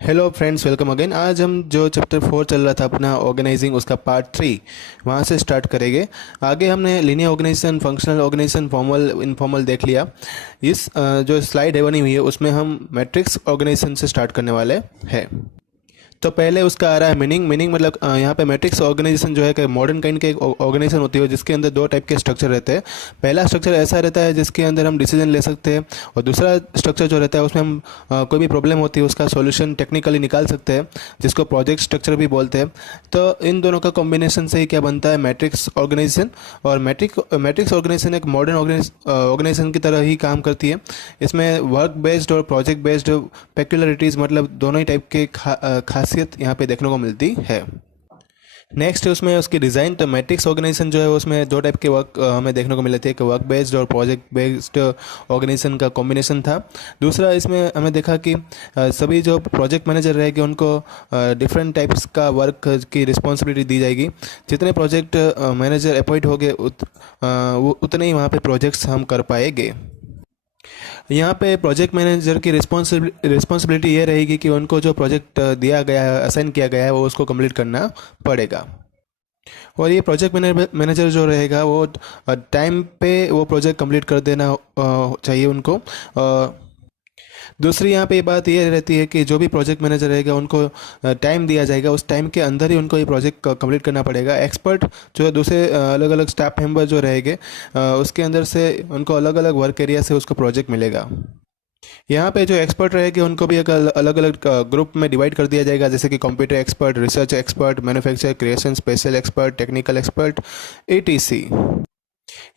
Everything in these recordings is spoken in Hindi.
Hello friends, welcome again. आज हम जो चैप्टर 4 चल रहा था अपना ऑर्गेनाइजिंग, उसका पार्ट 3 वहाँ से स्टार्ट करेंगे। आगे हमने linear organisation, functional organisation, formal, informal देख लिया। इस जो स्लाइड है बनी हुई है उसमें हम मैट्रिक्स ऑर्गेनाइजेशन से स्टार्ट करने वाले हैं। तो पहले उसका आ रहा है मीनिंग मतलब यहाँ पे मैट्रिक्स ऑर्गेनाइजेशन जो है कि मॉडर्न काइंड के एक ऑर्गेनाइजेशन होती है जिसके अंदर दो टाइप के स्ट्रक्चर रहते हैं। पहला स्ट्रक्चर ऐसा रहता है जिसके अंदर हम डिसीजन ले सकते हैं, और दूसरा स्ट्रक्चर जो रहता है उसमें हम कोई भी प्रॉब्लम होती है उसका सॉल्यूशन टेक्निकली निकाल सकते हैं, जिसको प्रोजेक्ट स्ट्रक्चर भी बोलते हैं। तो इन दोनों का कॉम्बिनेशन से ही क्या बनता है, मैट्रिक्स ऑर्गेनाइजेशन। और मैट्रिक्स ऑर्गेनाइजेशन एक मॉडर्न ऑर्गेनाइजेशन की तरह ही काम करती है। इसमें वर्क बेस्ड और प्रोजेक्ट बेस्ड पेक्युलरिटीज़ मतलब दोनों ही टाइप के खासियत यहाँ पे देखने को मिलती है। नेक्स्ट है उसमें उसकी डिज़ाइन। तो मैट्रिक्स ऑर्गेनाइजेशन जो है उसमें दो टाइप के वर्क हमें देखने को मिले थे, कि वर्क बेस्ड और प्रोजेक्ट बेस्ड ऑर्गेनाइजेशन का कॉम्बिनेशन था। दूसरा इसमें हमें देखा कि सभी जो प्रोजेक्ट मैनेजर रहेंगे उनको डिफरेंट टाइप्स का वर्क की रिस्पॉन्सिबिलिटी दी जाएगी। जितने प्रोजेक्ट मैनेजर अपॉइंट होंगे वो उतने ही वहाँ पे प्रोजेक्ट्स हम कर पाएंगे। यहाँ पे प्रोजेक्ट मैनेजर की रिस्पॉन्सिबिलिटी ये रहेगी कि उनको जो प्रोजेक्ट दिया गया है, असाइन किया गया है, वो उसको कंप्लीट करना पड़ेगा। और ये प्रोजेक्ट मैनेजर जो रहेगा वो टाइम पे वो प्रोजेक्ट कंप्लीट कर देना चाहिए उनको। दूसरी यहाँ पे बात ये रहती है कि जो भी प्रोजेक्ट मैनेजर रहेगा उनको टाइम दिया जाएगा, उस टाइम के अंदर ही उनको ये प्रोजेक्ट कंप्लीट करना पड़ेगा। एक्सपर्ट जो है दूसरे अलग अलग स्टाफ मेंबर जो रहेंगे उसके अंदर से उनको अलग अलग वर्क एरिया से उसको प्रोजेक्ट मिलेगा। यहाँ पे जो एक्सपर्ट रहेंगे उनको भी एक अलग अलग ग्रुप में डिवाइड कर दिया जाएगा, जैसे कि computer expert, research expert, manufacture creation special expert, technical expert, etc.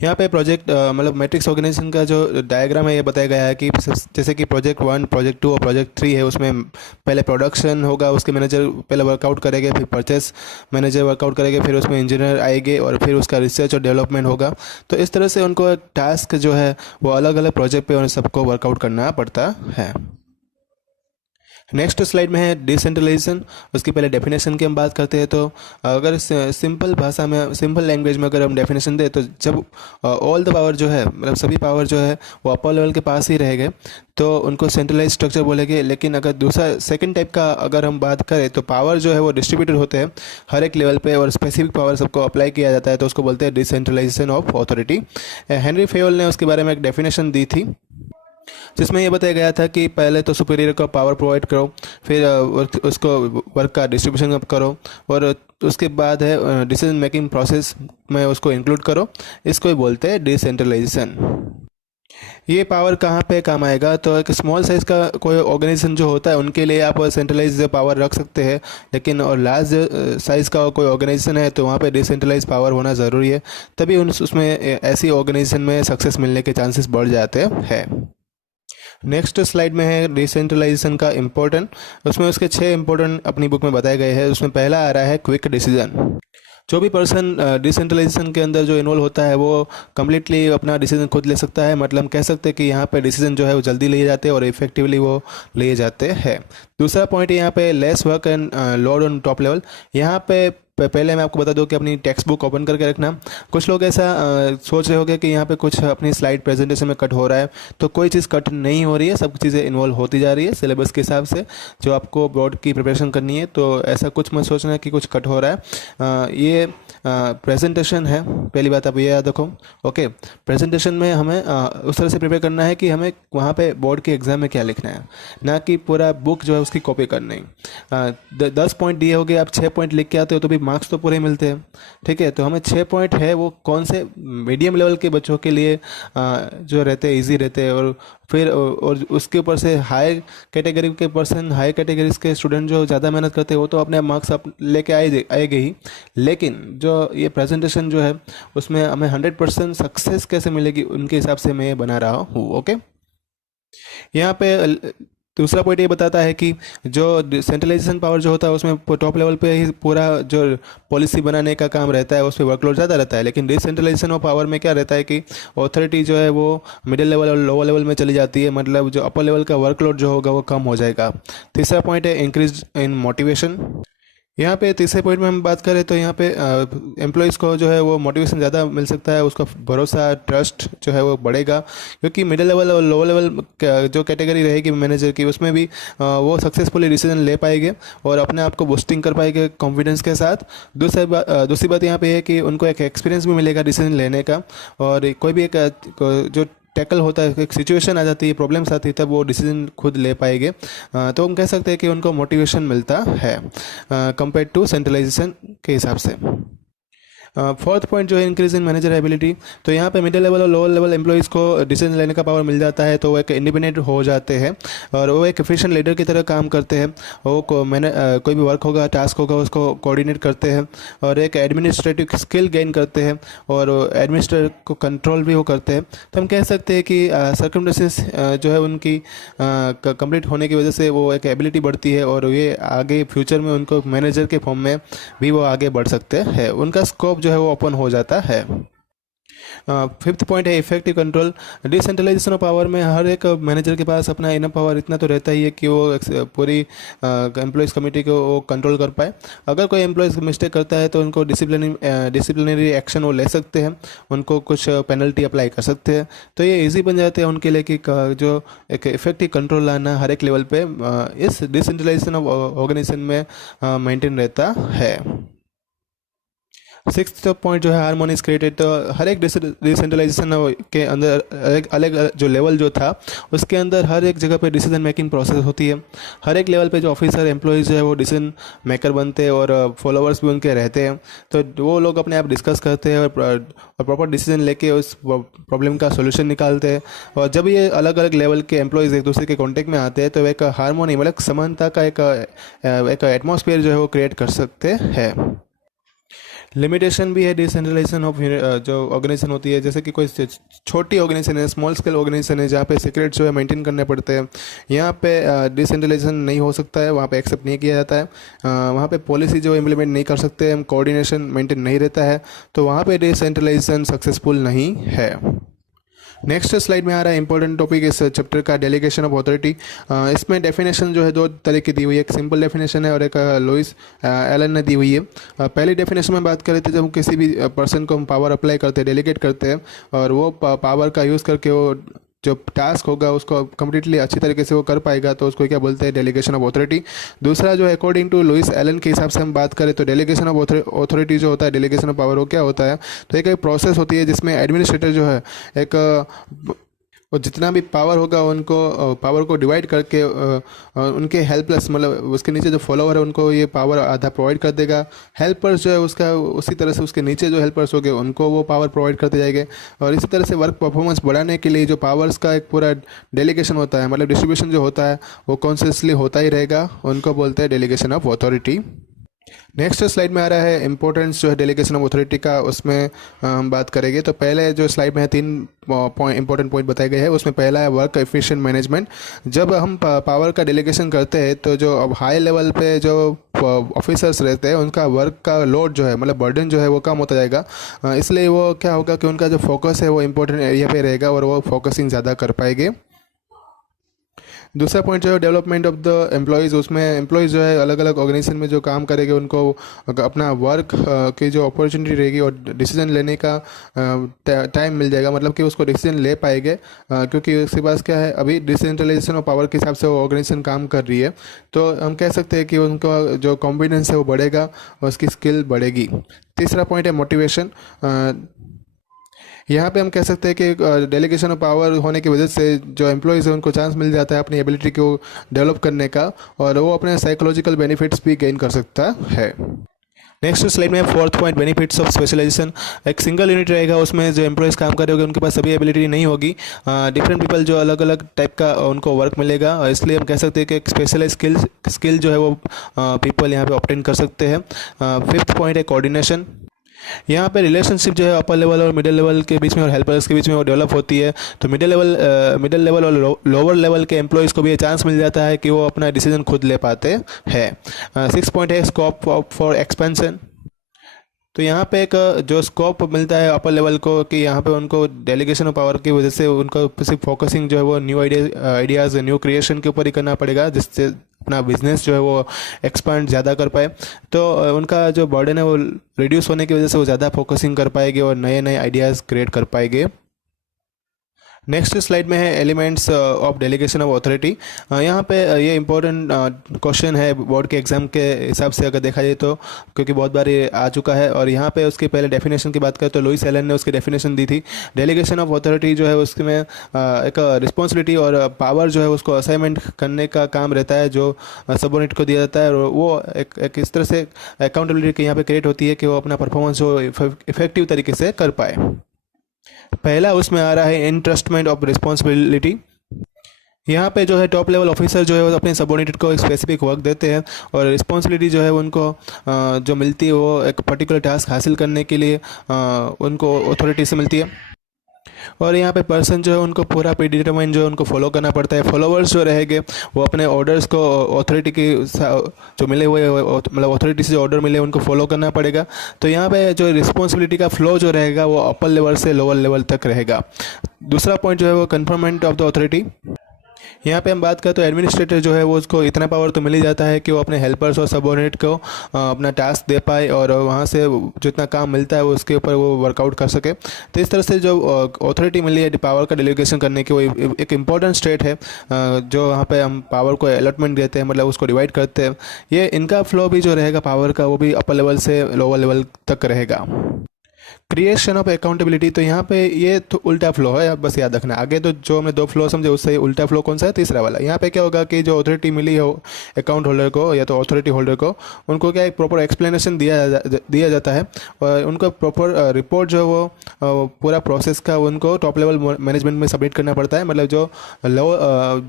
यहाँ पे प्रोजेक्ट मतलब मैट्रिक्स ऑर्गेनाइजेशन का जो डायग्राम है ये बताया गया है कि जैसे कि प्रोजेक्ट 1, प्रोजेक्ट 2 और प्रोजेक्ट 3 है। उसमें पहले प्रोडक्शन होगा, उसके मैनेजर पहले वर्कआउट करेंगे, फिर परचेस मैनेजर वर्कआउट करेंगे, फिर उसमें इंजीनियर आएंगे और फिर उसका रिसर्च और डेवलपमेंट होगा। तो इस तरह से उनको एक टास्क जो है वो अलग अलग प्रोजेक्ट पे उन सबको वर्कआउट करना पड़ता है। नेक्स्ट स्लाइड में है डिसेंट्रलाइजेशन। उसकी पहले डेफिनेशन की हम बात करते हैं। तो अगर सिंपल भाषा में, सिंपल लैंग्वेज में अगर हम डेफिनेशन दें तो जब ऑल द पावर जो है मतलब सभी पावर जो है वो अपर लेवल के पास ही रहेंगे तो उनको सेंट्रलाइज स्ट्रक्चर बोलेंगे। लेकिन अगर दूसरा सेकंड टाइप का अगर हम बात करें तो पावर जो है वो डिस्ट्रीब्यूटेड होते हैं हर एक लेवल पे, और स्पेसिफिक पावर सबको अप्लाई किया जाता है, तो उसको बोलते हैं decentralisation of authority. Henry Fayol ने उसके बारे में एक डेफिनेशन दी थी जिसमें ये बताया गया था कि पहले तो सुपीरियर को पावर प्रोवाइड करो, फिर उसको वर्क का डिस्ट्रीब्यूशन करो, और उसके बाद है डिसीजन मेकिंग प्रोसेस में उसको इंक्लूड करो। इसको ही बोलते हैं डिसेंट्रलाइजेशन। ये पावर कहाँ पे काम आएगा, तो एक स्मॉल साइज़ का कोई ऑर्गेनाइजेशन जो होता है उनके लिए आप सेंट्रलाइज पावर रख सकते हैं, लेकिन और लार्ज साइज़ का कोई ऑर्गेनाइजेशन है तो वहाँ पे डिसेंट्रलाइज पावर होना ज़रूरी है, तभी उसमें ऐसी ऑर्गेनाइजेशन में सक्सेस मिलने के चांसेस बढ़ जाते हैं। नेक्स्ट स्लाइड में है डिसेंट्रलाइजेशन का इम्पोर्टेंट। उसमें उसके 6 इंपॉर्टेंट अपनी बुक में बताए गए हैं। उसमें पहला आ रहा है क्विक डिसीजन। जो भी पर्सन डिसेंट्रलाइजेशन के अंदर जो इन्वॉल्व होता है वो कम्प्लीटली अपना डिसीजन खुद ले सकता है। मतलब हम कह सकते हैं कि यहाँ पे डिसीजन जो है वो जल्दी लिए जाते हैं और इफेक्टिवली वो लिए जाते हैं। दूसरा पॉइंट यहाँ पे lace work and load on top level. यहाँ पे पहले मैं आपको बता दूं कि अपनी टेक्स्ट बुक ओपन करके रखना। कुछ लोग ऐसा सोच रहे होंगे कि यहाँ पे कुछ अपनी स्लाइड प्रेजेंटेशन में कट हो रहा है, तो कोई चीज़ कट नहीं हो रही है, सब चीज़ें इन्वॉल्व होती जा रही है सिलेबस के हिसाब से जो आपको बोर्ड की प्रिपरेशन करनी है। तो ऐसा कुछ मत सोचना कि कुछ कट हो रहा है। ये प्रेजेंटेशन है, पहली बात आप ये याद रखो। ओके, प्रेजेंटेशन में हमें उस तरह से प्रिपेयर करना है कि हमें वहाँ पे बोर्ड के एग्ज़ाम में क्या लिखना है, ना कि पूरा बुक जो है उसकी कॉपी करनी। 10 पॉइंट दिए होंगे, आप 6 पॉइंट लिख के आते हो तो भी मार्क्स तो पूरे मिलते हैं। ठीक है, तो हमें 6 पॉइंट है वो कौन से मीडियम लेवल के बच्चों के लिए जो रहते हैं ईजी रहते हैं, और फिर और उसके ऊपर से हाई कैटेगरी के पर्सन, हाई कैटेगरीज के स्टूडेंट जो ज़्यादा मेहनत करते हैं वो तो अपने मार्क्स आप लेके आएंगे ही। लेकिन जो ये प्रेजेंटेशन जो है उसमें हमें 100% सक्सेस कैसे मिलेगी उनके हिसाब से मैं ये बना रहा हूँ। ओके, यहाँ पे दूसरा पॉइंट ये बताता है कि जो सेंट्रलाइजेशन पावर जो होता है उसमें टॉप लेवल पे ही पूरा जो पॉलिसी बनाने का काम रहता है, उस पर वर्कलोड ज़्यादा रहता है। लेकिन डिसेंट्रलाइजेशन ऑफ पावर में क्या रहता है कि अथॉरिटी जो है वो मिडिल लेवल और लोअर लेवल में चली जाती है, मतलब जो अपर लेवल का वर्कलोड जो होगा वो कम हो जाएगा। तीसरा पॉइंट है इंक्रीज इन मोटिवेशन। यहाँ पे तीसरे पॉइंट में हम बात करें तो यहाँ पे एम्प्लॉयज़ को जो है वो मोटिवेशन ज़्यादा मिल सकता है, उसका भरोसा ट्रस्ट जो है वो बढ़ेगा, क्योंकि मिडिल लेवल और लो लेवल जो कैटेगरी रहेगी मैनेजर की उसमें भी वो सक्सेसफुली डिसीजन ले पाएंगे और अपने आप को बूस्टिंग कर पाएंगे कॉन्फिडेंस के साथ। दूसरी बात यहाँ पे है कि उनको एक एक्सपीरियंस भी मिलेगा डिसीजन लेने का, और कोई भी एक जो टैकल होता है, एक सिचुएशन आ जाती है, प्रॉब्लम्स आती है, तब वो डिसीजन खुद ले पाएंगे। तो हम कह सकते हैं कि उनको मोटिवेशन मिलता है कंपेयर टू सेंट्रलाइजेशन के हिसाब से। फोर्थ पॉइंट जो है इंक्रीज इन मैनेजर एबिलिटी, तो यहाँ पे मिडिल लेवल और लोअर लेवल एम्प्लॉयज़ को डिसीजन लेने का पावर मिल जाता है, तो वो एक इंडिपेंडेंट हो जाते हैं और वो एक एफिशिएंट लीडर की तरह काम करते हैं। वो कोई भी वर्क होगा, टास्क होगा, उसको कोऑर्डिनेट करते हैं और एक एडमिनिस्ट्रेटिव स्किल गेन करते हैं और एडमिनिस्ट्रेटर को कंट्रोल भी वो करते हैं। तो हम कह सकते हैं कि सर्कमस्टेंसेस जो है उनकी कंप्लीट होने की वजह से वो एक एबिलिटी बढ़ती है और ये आगे फ्यूचर में उनको मैनेजर के फॉर्म में भी वो आगे बढ़ सकते हैं, उनका स्कोप जो है वो ओपन हो जाता है। फिफ्थ पॉइंट है effective control. Decentralisation of power में हर एक मैनेजर के पास अपना इनफ पावर इतना तो रहता ही है कि वो पूरी एम्प्लॉयज़ कमेटी को वो कंट्रोल कर पाए। अगर कोई एम्प्लॉयज़ मिस्टेक करता है तो उनको डिसिप्लिनरी एक्शन वो ले सकते हैं, उनको कुछ पेनल्टी अप्लाई कर सकते हैं। तो ये इजी बन जाते हैं उनके लिए कि जो एक इफेक्टिव कंट्रोल लाना हर एक लेवल पे इस डिसेंट्रलाइजेशन ऑफ ऑर्गेनाइजेशन में मेंटेन रहता है। सिक्स्थ पॉइंट जो है हारमोनी क्रिएटेड, तो हर एक डिसेंट्रलाइजेशन के अंदर अलग अलग जो लेवल जो था उसके अंदर हर एक जगह पे डिसीजन मेकिंग प्रोसेस होती है। हर एक लेवल पे जो ऑफिसर एम्प्लॉयज़ जो है वो डिसीजन मेकर बनते हैं और फॉलोअर्स भी उनके रहते हैं, तो वो लोग अपने आप डिस्कस करते हैं और प्रॉपर डिसीजन लेके उस प्रॉब्लम का सोल्यूशन निकालते हैं। और जब ये अलग अलग लेवल के एम्प्लॉयज़ एक दूसरे के कॉन्टेक्ट में आते हैं तो एक हारमोनी मतलब समानता का एक एटमॉस्फेयर जो है वो क्रिएट कर सकते हैं। लिमिटेशन भी है डिसेंट्रलाइजेशन ऑफ जो ऑर्गेनाइजेशन होती है, जैसे कि कोई छोटी ऑर्गेनाइजेशन है, स्मॉल स्केल ऑर्गेनाइजेशन है जहाँ पे सीक्रेट जो है मेंटेन करने पड़ते हैं, यहाँ पे डिसेंट्रलाइजेशन नहीं हो सकता है, वहाँ पे एक्सेप्ट नहीं किया जाता है। वहाँ पे पॉलिसी जो इम्प्लीमेंट नहीं कर सकते हम, कोऑर्डिनेशन मेंटेन नहीं रहता है, तो वहाँ पे डिसेंट्रलाइजेशन सक्सेसफुल नहीं है। नेक्स्ट स्लाइड में आ रहा है इंपॉर्टेंट टॉपिक इस चैप्टर का, डेलीगेशन ऑफ अथॉरिटी। इसमें डेफिनेशन जो है दो तरह की दी हुई है, एक सिंपल डेफिनेशन है और एक लुइस एलन ने दी हुई है। पहली डेफिनेशन में बात करें तो जब किसी भी पर्सन को हम पावर अप्लाई करते हैं, डेलीगेट करते हैं और वो पावर का यूज़ करके वो जो टास्क होगा उसको कम्प्लीटली अच्छी तरीके से वो कर पाएगा, तो उसको क्या बोलते हैं, डेलीगेशन ऑफ अथॉरिटी। दूसरा जो है अकॉर्डिंग टू लुइस एलन के हिसाब से हम बात करें तो डेलीगेशन ऑफ अथॉरिटी जो होता है, डेलीगेशन ऑफ पावर वो क्या होता है, तो एक प्रोसेस होती है जिसमें एडमिनिस्ट्रेटर जो है एक और जितना भी पावर होगा उनको पावर को डिवाइड करके उनके हेल्पलेस मतलब उसके नीचे जो फॉलोवर है उनको ये पावर आधा प्रोवाइड कर देगा। हेल्पर्स जो है उसका उसी तरह से उसके नीचे जो हेल्पर्स होंगे उनको वो पावर प्रोवाइड करते जाएंगे, और इसी तरह से वर्क परफॉर्मेंस बढ़ाने के लिए जो पावर्स का एक पूरा डेलीगेशन होता है, मतलब डिस्ट्रीब्यूशन जो होता है वो कॉन्शियसली होता ही रहेगा, उनको बोलते हैं delegation of authority. Next slide में आ रहा है इंपॉर्टेंस जो है डेलीगेशन ऑफ अथॉरिटी का, उसमें हम बात करेंगे। तो पहले जो स्लाइड में है 3 इंपॉर्टेंट पॉइंट बताए गए हैं, उसमें पहला है वर्क एफिशिएंट मैनेजमेंट। जब हम पावर का डेलीगेशन करते हैं तो जो अब हाई लेवल पे जो ऑफिसर्स रहते हैं उनका वर्क का लोड जो है मतलब बर्डन जो है वो कम होता जाएगा, इसलिए वो क्या होगा कि उनका जो फोकस है वो इंपॉर्टेंट एरिया पे रहेगा और वो फोकसिंग ज़्यादा कर पाएंगे। दूसरा पॉइंट जो है डेवलपमेंट ऑफ द एम्प्लॉयज़, उसमें एम्प्लॉयज़ जो है अलग अलग ऑर्गेनाइजेशन में जो काम करेंगे उनको अपना वर्क की जो अपॉर्चुनिटी रहेगी और डिसीजन लेने का टाइम मिल जाएगा, मतलब कि उसको डिसीजन ले पाएंगे, क्योंकि उसके पास क्या है अभी डिसेंट्रलाइजेशन ऑफ पावर के हिसाब से वो ऑर्गेनाइजेशन काम कर रही है, तो हम कह सकते हैं कि उनका जो कॉन्फिडेंस है वो बढ़ेगा और उसकी स्किल बढ़ेगी। तीसरा पॉइंट है मोटिवेशन। यहाँ पे हम कह सकते हैं कि डेलीगेशन ऑफ पावर होने की वजह से जो एम्प्लॉयज़ है उनको चांस मिल जाता है अपनी एबिलिटी को डेवलप करने का, और वो अपने साइकोलॉजिकल बेनिफिट्स भी गेन कर सकता है। नेक्स्ट स्लाइड में fourth point benefits of specialisation. एक सिंगल यूनिट रहेगा, उसमें जो एम्प्लॉयज़ काम कर रहे होंगे उनके पास सभी एबिलिटी नहीं होगी, डिफरेंट पीपल जो अलग अलग टाइप का उनको वर्क मिलेगा, और इसलिए हम कह सकते हैं कि एक स्पेशलाइज स्किल जो है वो पीपल यहाँ पे ऑब्टेन कर सकते हैं। फिफ्थ पॉइंट है कोऑर्डिनेशन। यहाँ पे रिलेशनशिप जो है अपर लेवल और मिडिल लेवल के बीच में और हेल्पर्स के बीच में वो डेवलप होती है, तो मिडिल लेवल और लोअर लेवल के एम्प्लॉयज़ को भी ये चांस मिल जाता है कि वो अपना डिसीजन खुद ले पाते हैं। 6 पॉइंट है स्कोप फॉर एक्सपेंशन। तो तो यहाँ पे एक जो स्कोप मिलता है अपर लेवल को कि यहाँ पे उनको डेलीगेशन ऑफ पावर की वजह से उनको सिर्फ फोकसिंग जो है वो न्यू आइडियाज़ न्यू क्रिएशन के ऊपर ही करना पड़ेगा, जिससे अपना बिजनेस जो है वो एक्सपांड ज़्यादा कर पाए। तो उनका जो बर्डन है वो रिड्यूस होने की वजह से वो ज़्यादा फोकसिंग कर पाएंगे और नए नए आइडियाज़ क्रिएट कर पाएंगे। नेक्स्ट स्लाइड में है elements of delegation of authority. यहाँ पे ये इंपॉर्टेंट क्वेश्चन है बोर्ड के एग्जाम के हिसाब से अगर देखा जाए तो, क्योंकि बहुत बार ये आ चुका है। और यहाँ पे उसके पहले डेफिनेशन की बात करें तो लुइस एलन ने उसकी डेफिनेशन दी थी। डेलीगेशन ऑफ अथॉरिटी जो है उसमें एक रिस्पॉन्सिबिलिटी और पावर जो है उसको असाइनमेंट करने का काम रहता है जो सबऑर्डिनेट को दिया जाता है, और वो एक इस तरह से अकाउंटेबिलिटी यहाँ पे क्रिएट होती है कि वो अपना परफॉर्मेंस जो इफेक्टिव तरीके से कर पाए। पहला उसमें आ रहा है एनट्रस्टमेंट ऑफ रिस्पॉन्सिबिलिटी। यहाँ पे जो है टॉप लेवल ऑफिसर जो है वो अपने सबऑर्डिनेट को एक स्पेसिफिक वर्क देते हैं और रिस्पॉन्सिबिलिटी जो है उनको जो मिलती है वो एक पर्टिकुलर टास्क हासिल करने के लिए उनको अथॉरिटी से मिलती है। और यहाँ पे पर्सन जो है उनको पूरा प्रीडिटरमाइन जो है उनको फॉलो करना पड़ता है। फॉलोअर्स जो रहेंगे वो अपने ऑर्डर्स को अथॉरिटी की जो मिले हुए मतलब अथॉरिटी से जो ऑर्डर मिले उनको फॉलो करना पड़ेगा। तो यहाँ पे जो रिस्पॉन्सिबिलिटी का फ्लो जो रहेगा वो अपर लेवल से लोअर लेवल तक रहेगा। दूसरा पॉइंट जो है वो कन्फर्मेंट ऑफ द अथॉरिटी। यहाँ पे हम बात करें तो एडमिनिस्ट्रेटर जो है वो उसको इतना पावर तो मिल ही जाता है कि वो अपने हेल्पर्स और सबऑर्डिनेट को अपना टास्क दे पाए और वहाँ से जितना काम मिलता है वो उसके ऊपर वो वर्कआउट कर सके। तो इस तरह से जो अथॉरिटी मिली है पावर का डेलीगेशन करने की, वो एक इम्पॉर्टेंट स्टेट है जो वहाँ पे हम पावर को अलॉटमेंट देते हैं, मतलब उसको डिवाइड करते हैं। ये इनका फ्लो भी जो रहेगा पावर का वो भी अपर लेवल से लोअर लेवल तक रहेगा। क्रिएशन ऑफ अकाउंटेबिलिटी, तो यहाँ पे ये तो उल्टा फ्लो है, आप बस याद रखना। आगे तो जो हमने दो फ्लो समझे उससे उल्टा फ्लो कौन सा है, तीसरा वाला। यहाँ पे क्या होगा कि जो अथॉरिटी मिली हो अकाउंट होल्डर को या तो अथॉरिटी होल्डर को, उनको क्या एक प्रॉपर एक्सप्लेनेशन दिया जाता है और उनको प्रॉपर रिपोर्ट जो है वो पूरा प्रोसेस का उनको टॉप लेवल मैनेजमेंट में सबमिट करना पड़ता है। मतलब जो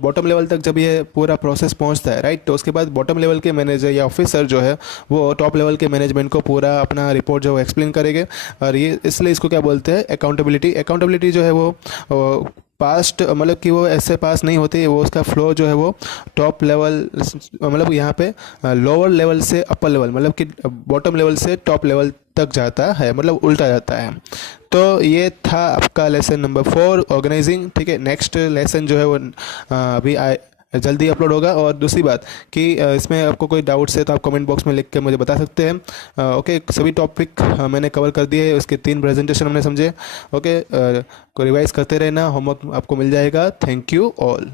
बॉटम लेवल तक जब ये पूरा प्रोसेस पहुँचता है, राइट, तो उसके बाद बॉटम लेवल के मैनेजर या ऑफिसर जो है वो टॉप लेवल के मैनेजमेंट को पूरा अपना रिपोर्ट जो है एक्सप्लेन करेंगे। और ये इसलिए इसको क्या बोलते हैं, अकाउंटेबिलिटी। अकाउंटेबिलिटी जो है वो पास्ट मतलब कि वो ऐसे पास नहीं होती, वो उसका फ्लो जो है वो टॉप लेवल मतलब यहाँ पे लोअर लेवल से अपर लेवल, मतलब कि बॉटम लेवल से टॉप लेवल तक जाता है, मतलब उल्टा जाता है। तो ये था आपका लेसन नंबर 4 ऑर्गेनाइजिंग। ठीक है, नेक्स्ट लेसन जो है वो अभी जल्दी अपलोड होगा। और दूसरी बात कि इसमें आपको कोई डाउट्स है तो आप कमेंट बॉक्स में लिख के मुझे बता सकते हैं। ओके, सभी टॉपिक मैंने कवर कर दिए, उसके 3 प्रेजेंटेशन हमने समझे। ओके, को रिवाइज करते रहना, होमवर्क आपको मिल जाएगा। Thank you all.